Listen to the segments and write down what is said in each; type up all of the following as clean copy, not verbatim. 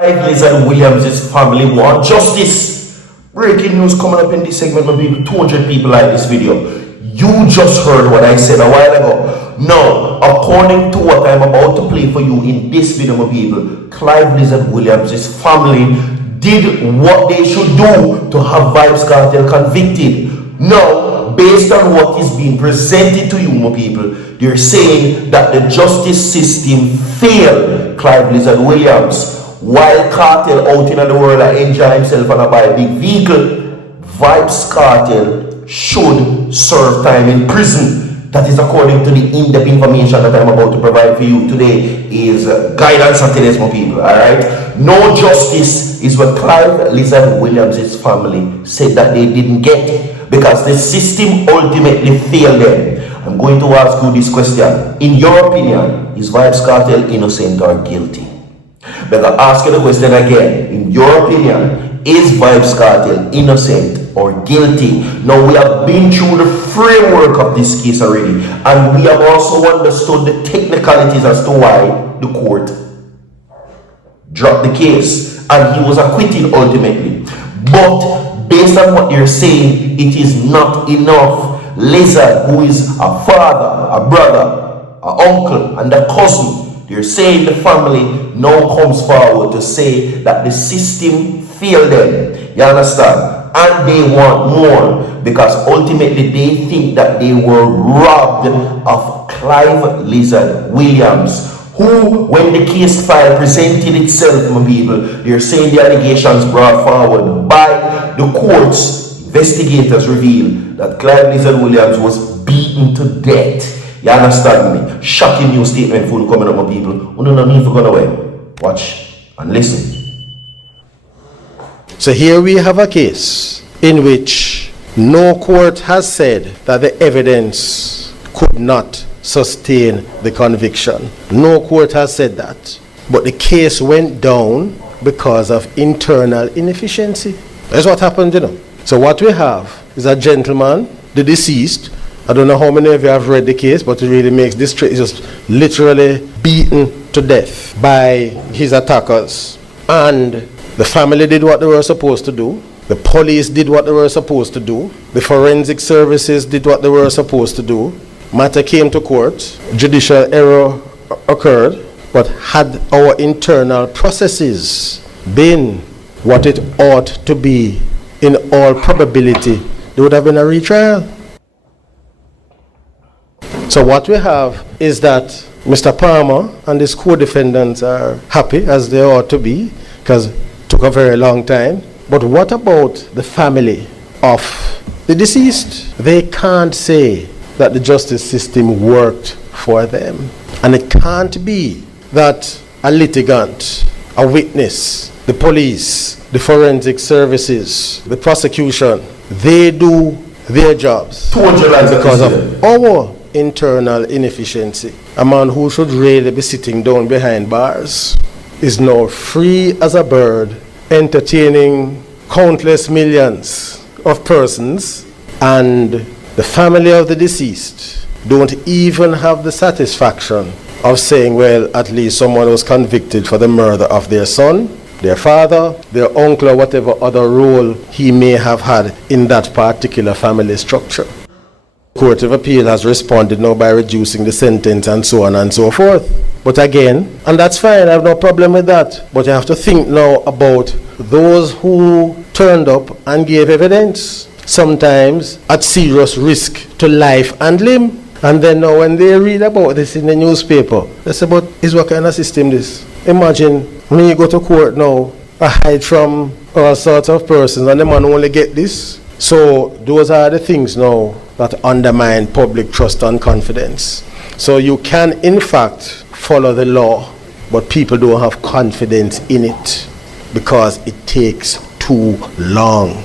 Lizard Williams' family want justice. Breaking news coming up in this segment, my people. 200 people like this video. You just heard what I said a while ago. Now, according to what I'm about to play for you in this video, my people, Clive Lizard Williams' family did what they should do to have VYBZ Kartel convicted. Now, based on what is being presented to you, my people, they're saying that the justice system failed Clive Lizard Williams. While Kartel out in the world and enjoy himself and buy a big vehicle, VYBZ Kartel should serve time in prison. That is according to the in-depth information that I'm about to provide for you today is guidance and today's my people, alright? No justice is what Clive Lizard Williams' family said that they didn't get because the system ultimately failed them. I'm going to ask you this question. In your opinion, is VYBZ Kartel innocent or guilty? But I'll ask you the question again. In your opinion, is VYBZ Kartel innocent or guilty? Now, we have been through the framework of this case already, and we have also understood the technicalities as to why the court dropped the case and he was acquitted ultimately. But based on what you're saying, it is not enough. Lizard, who is a father, a brother, an uncle, and a cousin, they're saying the family now comes forward to say that the system failed them. You understand? And they want more because ultimately they think that they were robbed of Clive Lizard Williams, who, when the case file presented itself, my people, they're saying the allegations brought forward by the court's investigators reveal that Clive Lizard Williams was beaten to death. You understand me? Shocking news statement full coming up, my people. We don't need to go away. Watch and listen. So here we have a case in which no court has said that the evidence could not sustain the conviction. No court has said that. But the case went down because of internal inefficiency. That's what happened, you know. So what we have is a gentleman, the deceased. I don't know how many of you have read the case, but it really makes this straight. He's just literally beaten to death by his attackers. And the family did what they were supposed to do. The police did what they were supposed to do. The forensic services did what they were supposed to do. Matter came to court. Judicial error occurred. But had our internal processes been what it ought to be, in all probability, there would have been a retrial. So what we have is that Mr. Palmer and his co-defendants are happy, as they ought to be, because it took a very long time. But what about the family of the deceased? They can't say that the justice system worked for them. And it can't be that a litigant, a witness, the police, the forensic services, the prosecution, they do their jobs because of our internal inefficiency. A man who should really be sitting down behind bars is now free as a bird, entertaining countless millions of persons, and the family of the deceased don't even have the satisfaction of saying, well, at least someone was convicted for the murder of their son, their father, their uncle, or whatever other role he may have had in that particular family structure. Court of Appeal has responded now by reducing the sentence and so on and so forth. But again, and that's fine, I have no problem with that. But you have to think now about those who turned up and gave evidence, sometimes at serious risk to life and limb. And then now when they read about this in the newspaper, they say, but is what kind of system this? Imagine when you go to court now, I hide from all sorts of persons and the man only get this. So those are the things now that undermine public trust and confidence. So you can in fact follow the law, but people don't have confidence in it because it takes too long.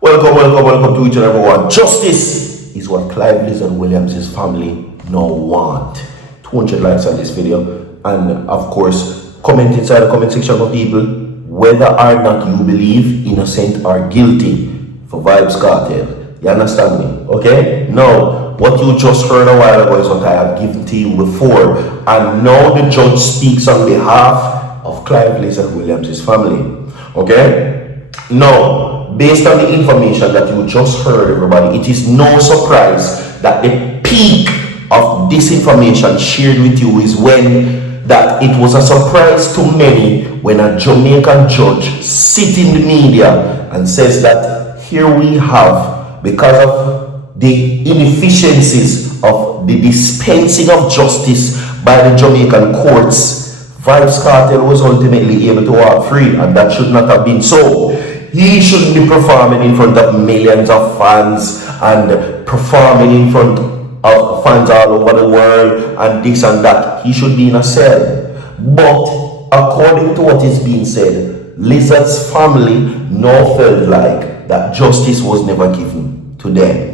Welcome to each and everyone. Justice is what Clive Lizard Williams' family now want. 200 likes on this video, and of course, comment inside the comment section for people whether or not you believe innocent or guilty for VYBZ Kartel. You understand me? Okay? Now, what you just heard a while ago is what I have given to you before. And now the judge speaks on behalf of Clive Lizard Williams' family. Okay? Now, based on the information that you just heard, everybody, it is no surprise that the peak of this information shared with you is when that it was a surprise to many when a Jamaican judge sits in the media and says that here we have, because of the inefficiencies of the dispensing of justice by the Jamaican courts, VYBZ Kartel was ultimately able to walk free, and that should not have been so. He shouldn't be performing in front of millions of fans and performing in front of fans all over the world and this and that. He should be in a cell. But according to what is being said, Lizard's family now felt like that justice was never given to them.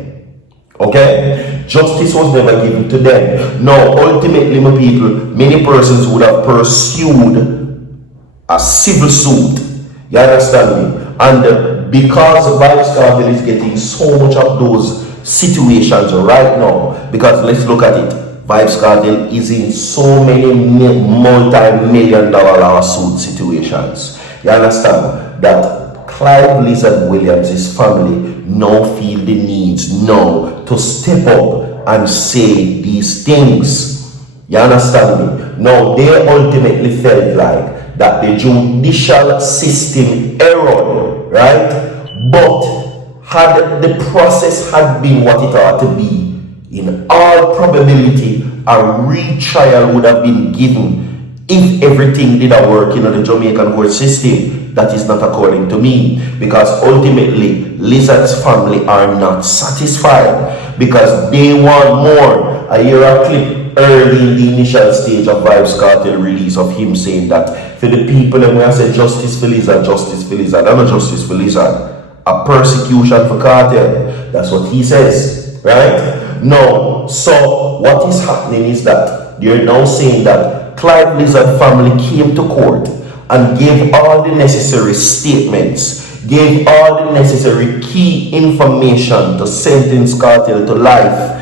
Okay? Justice was never given to them. Now, ultimately, my people, many persons would have pursued a civil suit. You understand me? And because VYBZ Kartel is getting so much of those situations right now, because let's look at it, VYBZ Kartel is in so many multi-million-dollar lawsuit situations. You understand that Clive Lizard Williams' family now feel the needs now to step up and say these things. You understand me? Now they ultimately felt like that the judicial system erred, right? But had the process had been what it ought to be, in all probability, a retrial would have been given if everything did work in the Jamaican court system. That is not according to me, because ultimately Lizard's family are not satisfied because they want more. I hear a clip early in the initial stage of VYBZ Kartel release of him saying that for the people, and when I say justice for Lizard, justice for Lizard, I'm not justice for Lizard, a persecution for Kartel. That's what he says, right? No. So what is happening is that they're now saying that Clive Lizard family came to court and gave all the necessary statements, gave all the necessary key information to sentence Kartel to life.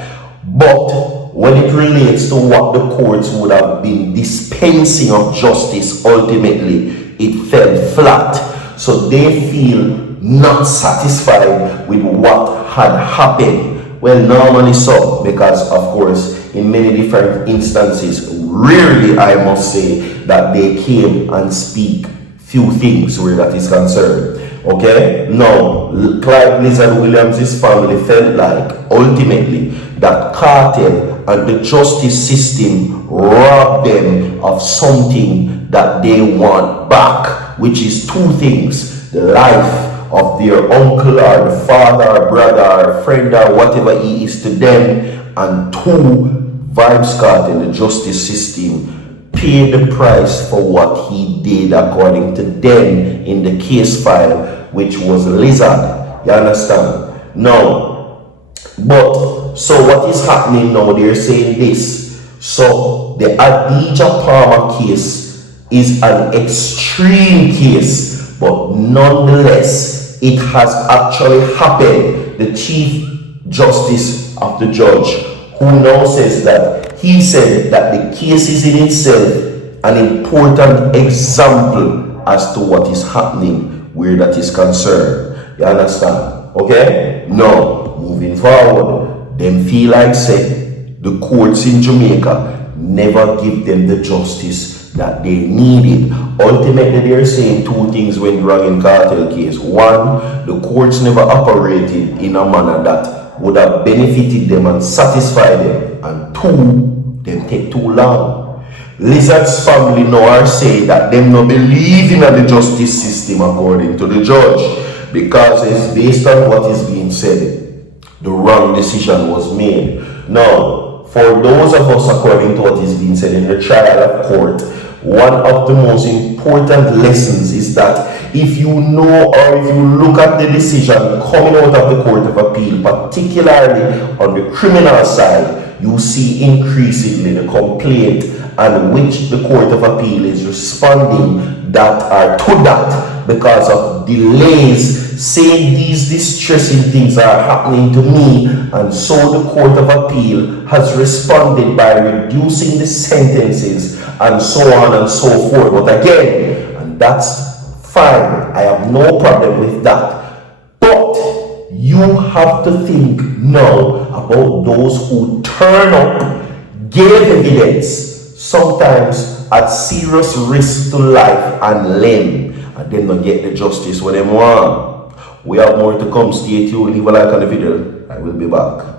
But when it relates to what the courts would have been dispensing of justice, ultimately it fell flat. So they feel not satisfied with what had happened. Well, normally so, because of course in many different instances, rarely I must say that they came and speak few things where that is concerned. Okay? Now, Clive Lizard Williams' family felt like ultimately that Kartel and the justice system robbed them of something that they want back, which is two things: the life of their uncle or the father or brother or friend or whatever he is to them, and two, VYBZ Kartel, the justice system, paid the price for what he did according to them in the case file, which was Lizard. You understand? Now, but so what is happening now? They're saying this. So the Adidja Palmer case is an extreme case, but nonetheless, it has actually happened. The Chief Justice of the Judge, who now says that he said that the case is in itself an important example as to what is happening where that is concerned. You understand? Okay? Now, moving forward, them feel like say the courts in Jamaica never give them the justice that they needed. Ultimately, they're saying two things went wrong in Kartel case. One, the courts never operated in a manner that would have benefited them and satisfied them. And two, them take too long. Lizard's family now are saying that them not believe in the justice system according to the judge, because it's based on what is being said, the wrong decision was made. Now, for those of us, according to what is being said in the trial of court, one of the most important lessons is that if you know or if you look at the decision coming out of the Court of Appeal, particularly on the criminal side, you see increasingly the complaint and which the Court of Appeal is responding that are to that because of delays saying these distressing things are happening to me, and so the Court of Appeal has responded by reducing the sentences and so on and so forth. But again, and that's fine, I have no problem with that. But you have to think now about those who turn up, gave evidence, sometimes at serious risk to life and limb, and then not get the justice where they want. We have more to come. Stay tuned. Leave a like on the video. I will be back.